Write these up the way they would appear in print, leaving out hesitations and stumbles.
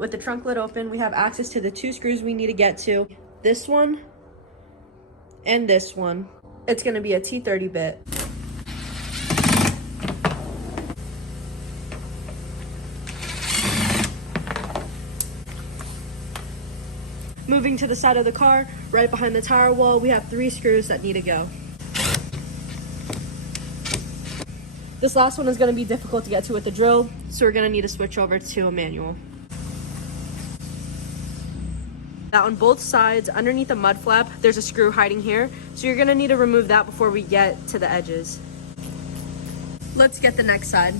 with the trunk lid open, we have access to the 2 screws we need to get to. This one and this one. It's gonna be a T30 bit. Moving to the side of the car, right behind the tire wall, we have 3 screws that need to go. This last one is going to be difficult to get to with the drill, so we're going to need to switch over to a manual. Now on both sides, underneath the mud flap, there's a screw hiding here, so you're going to need to remove that before we get to the edges. Let's get the next side.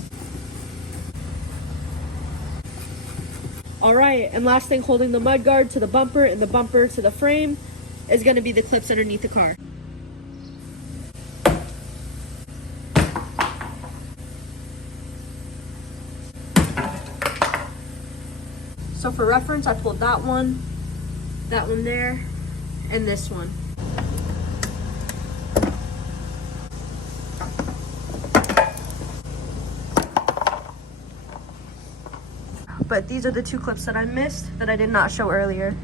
All right, and last thing holding the mud guard to the bumper and the bumper to the frame is going to be the clips underneath the car. So for reference, I pulled that one there, and this one. But these are the 2 clips that I missed that I did not show earlier.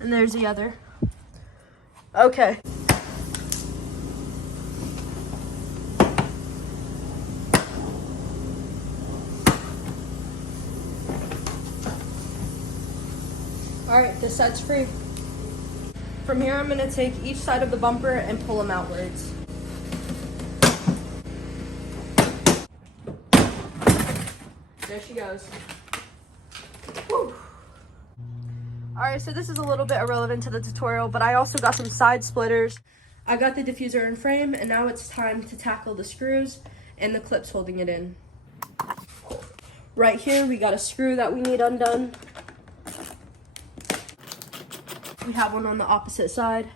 And there's the other. Okay. All right, this side's free. From here, I'm gonna take each side of the bumper and pull them outwards. There she goes. Whew. All right, so this is a little bit irrelevant to the tutorial, but I also got some side splitters. I got the diffuser and frame, and now it's time to tackle the screws and the clips holding it in. Right here, we got a screw that we need undone. We have one on the opposite side.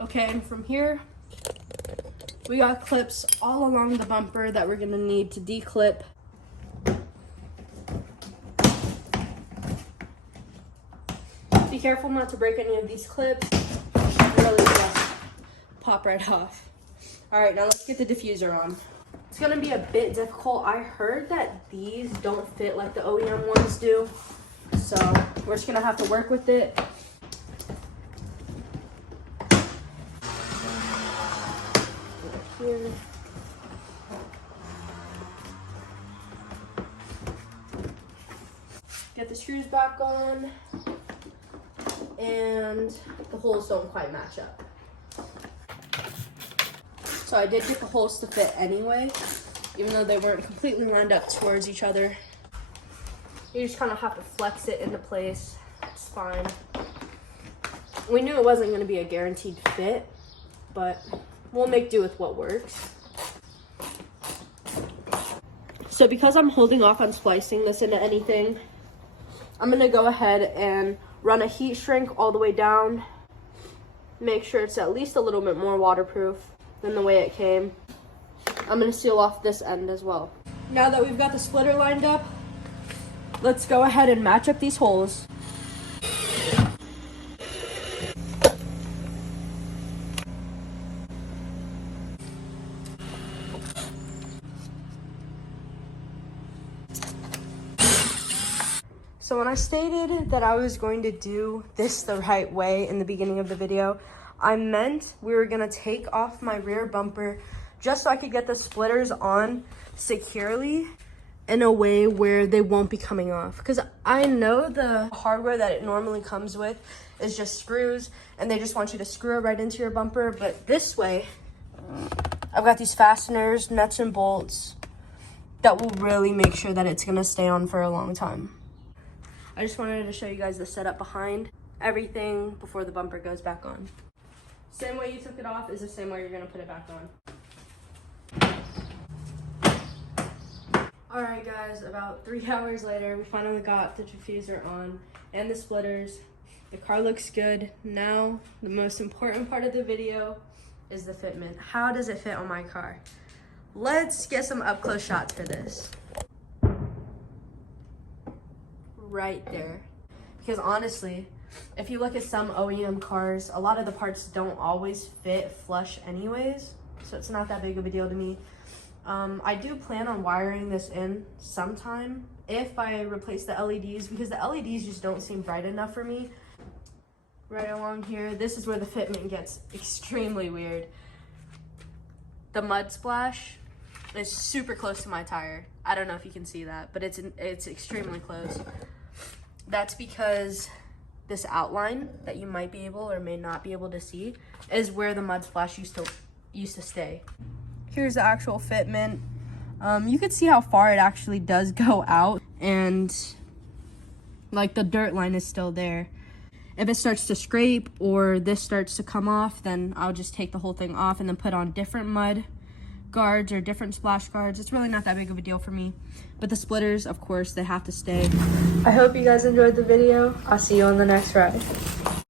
Okay, and from here, we got clips all along the bumper that we're gonna need to declip. Be careful not to break any of these clips. Really just pop right off. All right, now let's get the diffuser on. It's gonna be a bit difficult. I heard that these don't fit like the OEM ones do. So we're just gonna have to work with it. Here. Get the screws back on, and the holes don't quite match up. So I did get the holes to fit anyway, even though they weren't completely lined up towards each other. You just kind of have to flex it into place. It's fine. We knew it wasn't going to be a guaranteed fit, but we'll make do with what works. So because I'm holding off on splicing this into anything, I'm going to go ahead and run a heat shrink all the way down. Make sure it's at least a little bit more waterproof than the way it came. I'm going to seal off this end as well. Now that we've got the splitter lined up, let's go ahead and match up these holes. So when I stated that I was going to do this the right way in the beginning of the video, I meant we were gonna take off my rear bumper just so I could get the splitters on securely in a way where they won't be coming off. Because I know the hardware that it normally comes with is just screws, and they just want you to screw it right into your bumper. But this way, I've got these fasteners, nuts and bolts that will really make sure that it's gonna stay on for a long time. I just wanted to show you guys the setup behind everything before the bumper goes back on. Same way you took it off is the same way you're gonna put it back on. All right guys, about 3 hours later, we finally got the diffuser on and the splitters. The car looks good. Now, the most important part of the video is the fitment. How does it fit on my car? Let's get some up close shots for this. Right there. Because honestly, if you look at some OEM cars, a lot of the parts don't always fit flush anyways. so it's not that big of a deal to me. I do plan on wiring this in sometime if I replace the LEDs, because the LEDs just don't seem bright enough for me. Right along here, this is where the fitment gets extremely weird. The mud splash is super close to my tire. I don't know if you can see that, but it's extremely close. That's because this outline that you might be able or may not be able to see is where the mud splash used to stay. Here's the actual fitment. You can see how far it actually does go out, and like the dirt line is still there. If it starts to scrape or this starts to come off, then I'll just take the whole thing off and then put on different mud guards or different splash guards. It's really not that big of a deal for me. But the splitters, of course, they have to stay. I hope you guys enjoyed the video. I'll see you on the next ride.